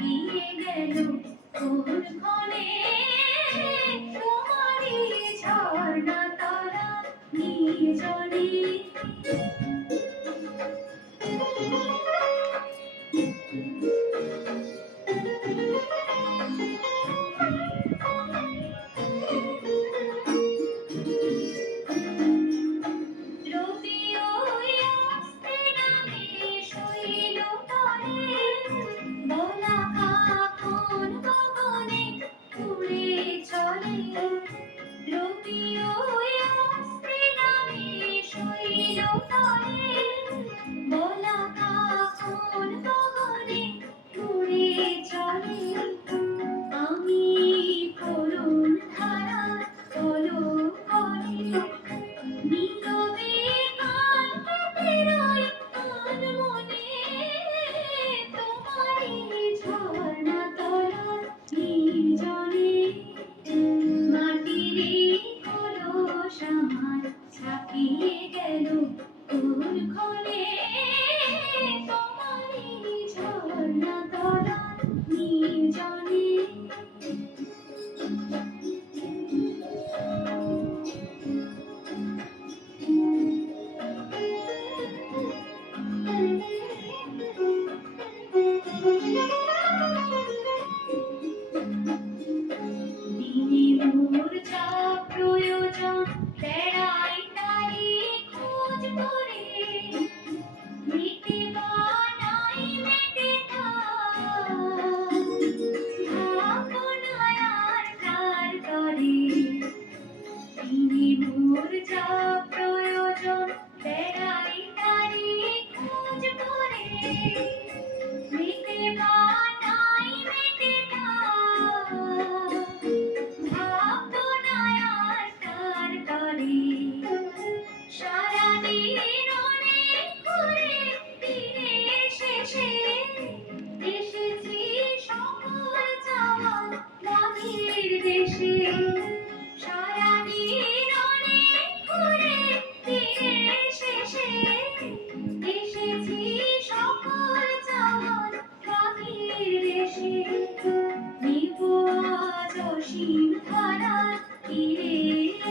হারিয়ে গেল কোন ক্ষণে তোমারই ঝর্ণা তারা নিয়ে চলে।